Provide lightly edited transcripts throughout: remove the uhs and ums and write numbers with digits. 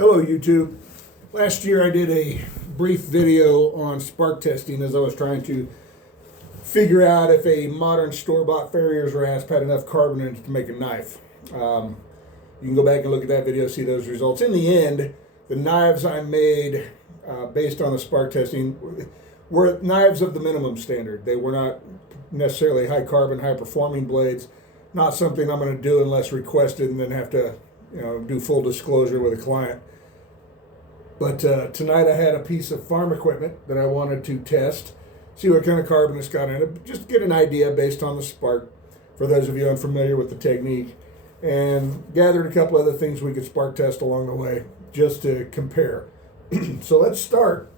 Hello YouTube. Last year I did a brief video on spark testing as I was trying to figure out if a modern store-bought Farrier's rasp had enough carbon in it to make a knife. You can go back and look at that video, see those results. In the end, the knives I made based on the spark testing were knives of the minimum standard. They were not necessarily high carbon, high performing blades. Not something I'm going to do unless requested and then have to do full disclosure with a client. But tonight I had a piece of farm equipment that I wanted to test, see what kind of carbon it's got in it, just get an idea based on the spark, for those of you unfamiliar with the technique, and gathered a couple other things we could spark test along the way just to compare. So let's start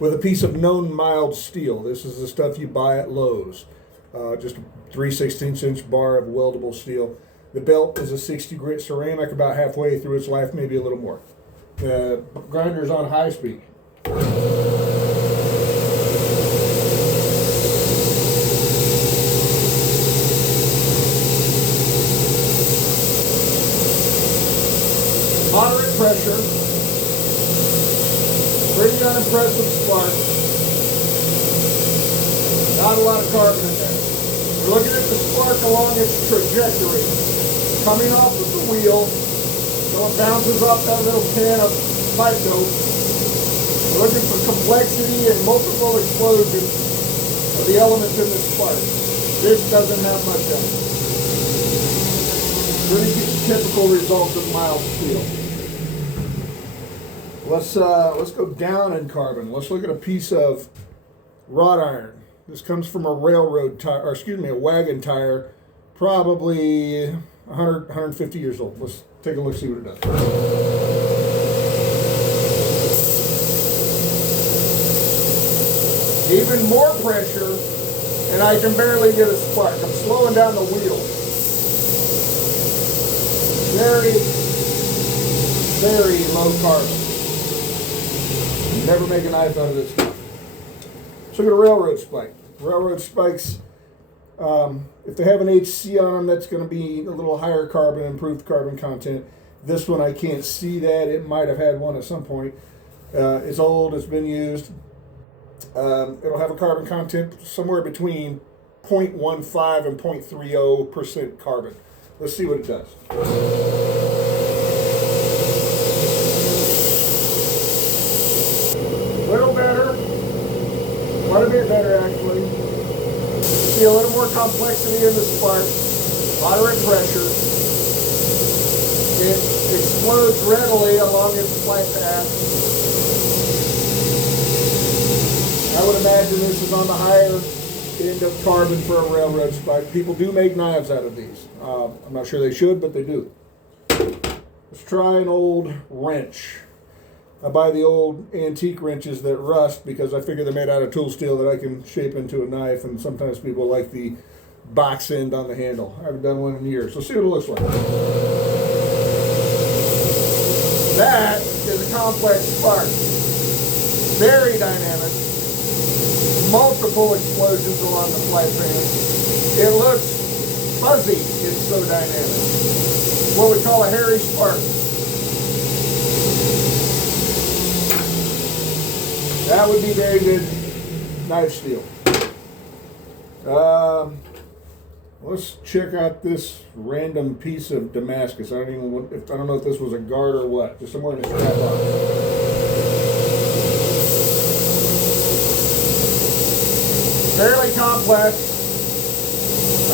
with a piece of known mild steel. This is the stuff you buy at Lowe's. Just a 3/16 inch bar of weldable steel. The belt is a 60 grit ceramic, about halfway through its life, maybe a little more. The grinder's on high speed. Moderate pressure. Pretty unimpressive spark. Not a lot of carbon in there. We're looking at the spark along its trajectory. Coming off of the wheel, so it bounces off that little can of pipe dope. We're looking for complexity and multiple explosions of the elements in the spark. This doesn't have much of it. Pretty typical result of mild steel. Let's go down in carbon. Let's look at a piece of wrought iron. This comes from a railroad tire, or excuse me, a wagon tire, probably 100, 150 years old. Let's take a look, see what it does. Even more pressure, and I can barely get a spark. I'm slowing down the wheel. Very, very low carbon. Never make a knife out of this stuff. Let's look at a railroad spike. Railroad spikes, if they have an HC on them, that's going to be a little higher carbon, improved carbon content. This one, I can't see that. It might have had one at some point. It's old, it's been used. It'll have a carbon content somewhere between 0.15 and 0.30% carbon. Let's see what it does. A little better. Quite a bit better, actually. See a little more complexity in the spark. Moderate pressure. It explodes readily along its flight path. I would imagine this is on the higher end of carbon for a railroad spike. People do make knives out of these. I'm not sure they should, but they do. Let's try an old wrench. I buy the old antique wrenches that rust because I figure they're made out of tool steel that I can shape into a knife, and sometimes people like the box end on the handle. I haven't done one in years. So see what it looks like. That is a complex spark. Very dynamic. Multiple explosions along the flight path. It looks fuzzy. It's so dynamic. What we call a hairy spark. That would be very good knife steel. Let's check out this random piece of Damascus. I don't know if this was a guard or what. Just somewhere in the strap on. Fairly complex.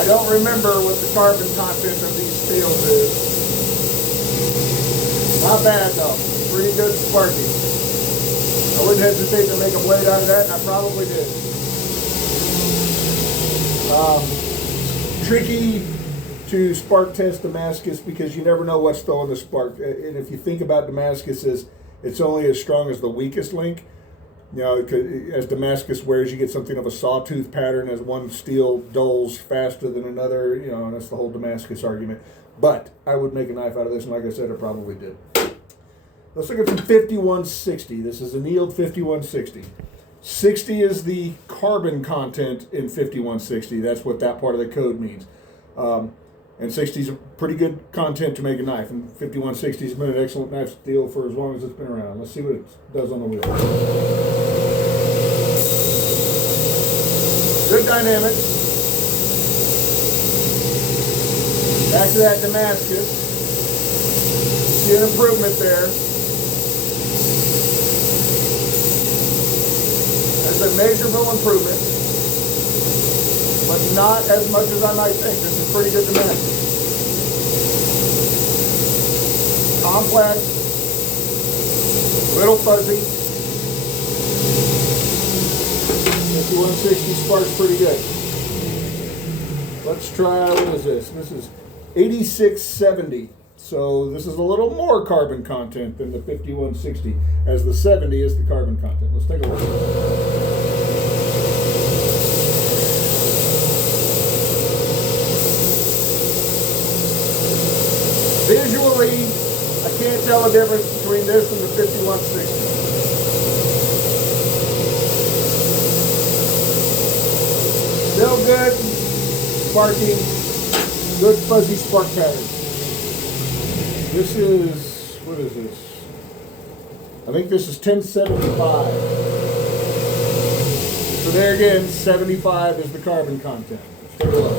I don't remember what the carbon content of these steels is. Not bad though. Pretty good sparking. I wouldn't hesitate to make a blade out of that, and I probably did. Tricky to spark test Damascus because you never know what's throwing the spark. And if you think about Damascus as it's only as strong as the weakest link, as Damascus wears, you get something of a sawtooth pattern as one steel dulls faster than another. And that's the whole Damascus argument. But I would make a knife out of this, and like I said, I probably did. Let's look at some 5160. This is annealed 5160. 60 is the carbon content in 5160. That's what that part of the code means. And 60 is a pretty good content to make a knife. And 5160 has been an excellent knife steel for as long as it's been around. Let's see what it does on the wheel. Good dynamics. Back to that Damascus. See an improvement there. There's a measurable improvement, but not as much as I might think. This is pretty good Damascus. Complex, little fuzzy. 5160 sparks pretty good. Let's try, what is this? This is 8670. So this is a little more carbon content than the 5160, as the 70 is the carbon content. Let's take a look. Visually, I can't tell the difference between this and the 5160. Still good sparking, good fuzzy spark pattern. This is, what is this? I think this is 1075. So there again, 75 is the carbon content. Let's take a look.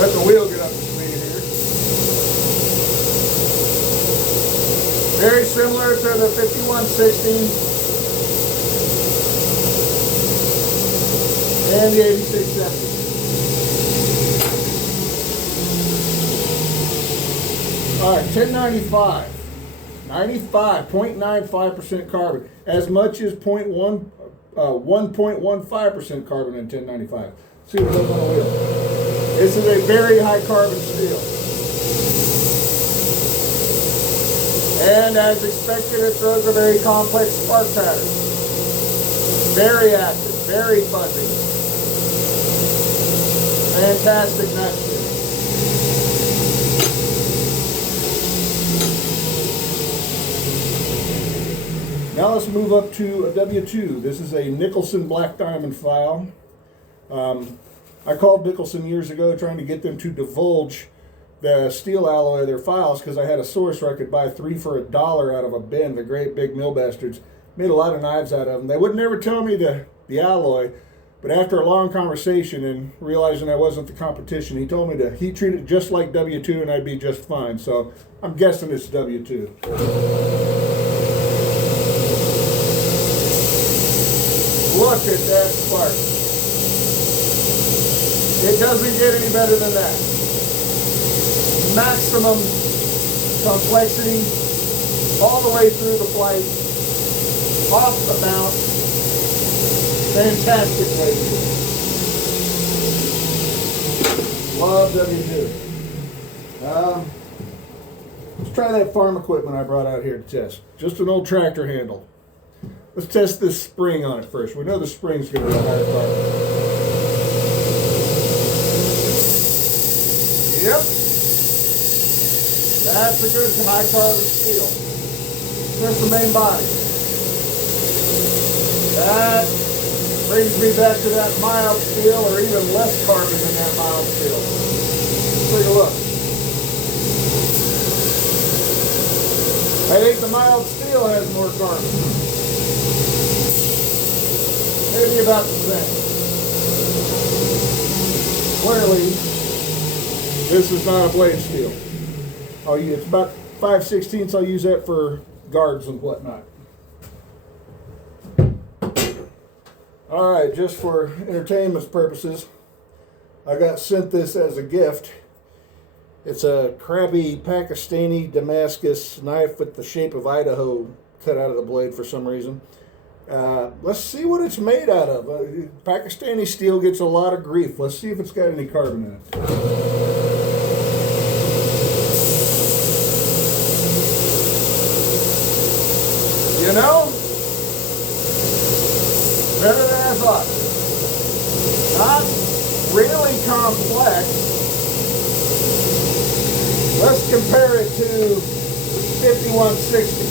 Let the wheel get up to speed here. Very similar to the 5160 and the 8670. All right, 1095. 0.95% carbon. As much as 1.15% carbon in 1095. See what goes on the wheel. This is a very high carbon steel. And as expected, it throws a very complex spark pattern. Very active, very fuzzy. Fantastic knife steel. Now let's move up to a W2. This is a Nicholson Black Diamond file. I called Nicholson years ago trying to get them to divulge the steel alloy of their files because I had a source where I could buy 3 for $1 out of a bin. The great big mill bastards made a lot of knives out of them. They would never tell me the alloy, but after a long conversation and realizing I wasn't the competition, he told me to heat treat it just like W2 and I'd be just fine. So I'm guessing it's W2. Look at that spark. It doesn't get any better than that. Maximum complexity all the way through the flight, off the mount. Fantastic laser. Love W2. Let's try that farm equipment I brought out here to test. Just an old tractor handle. Let's test this spring on it first. We know the spring's going to be a higher carbon. Yep. That's a good high carbon steel. That's the main body. That brings me back to that mild steel, or even less carbon than that mild steel. Let's take a look. I think the mild steel has more carbon. Maybe about the same. Clearly, this is not a blade steel. It's about 5/16. I'll use that for guards and whatnot. All right, just for entertainment purposes, I got sent this as a gift. It's a crappy Pakistani Damascus knife with the shape of Idaho cut out of the blade for some reason. Let's see what it's made out of. Pakistani steel gets a lot of grief. Let's see if it's got any carbon in it. You know, better than I thought. Not really complex. Let's compare it to 5160.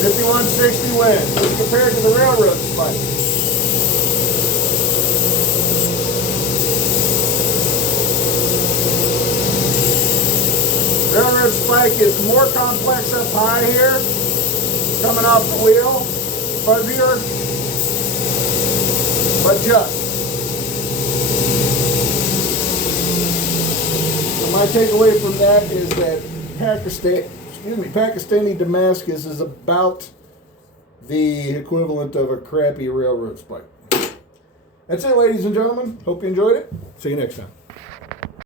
5160 wins. Let's compare it to the railroad spike. Railroad spike is more complex up high here, coming off the wheel, fuzzier, but just. So my takeaway from that is that Pakistani Damascus is about the equivalent of a crappy railroad spike. That's it, ladies and gentlemen. Hope you enjoyed it. See you next time.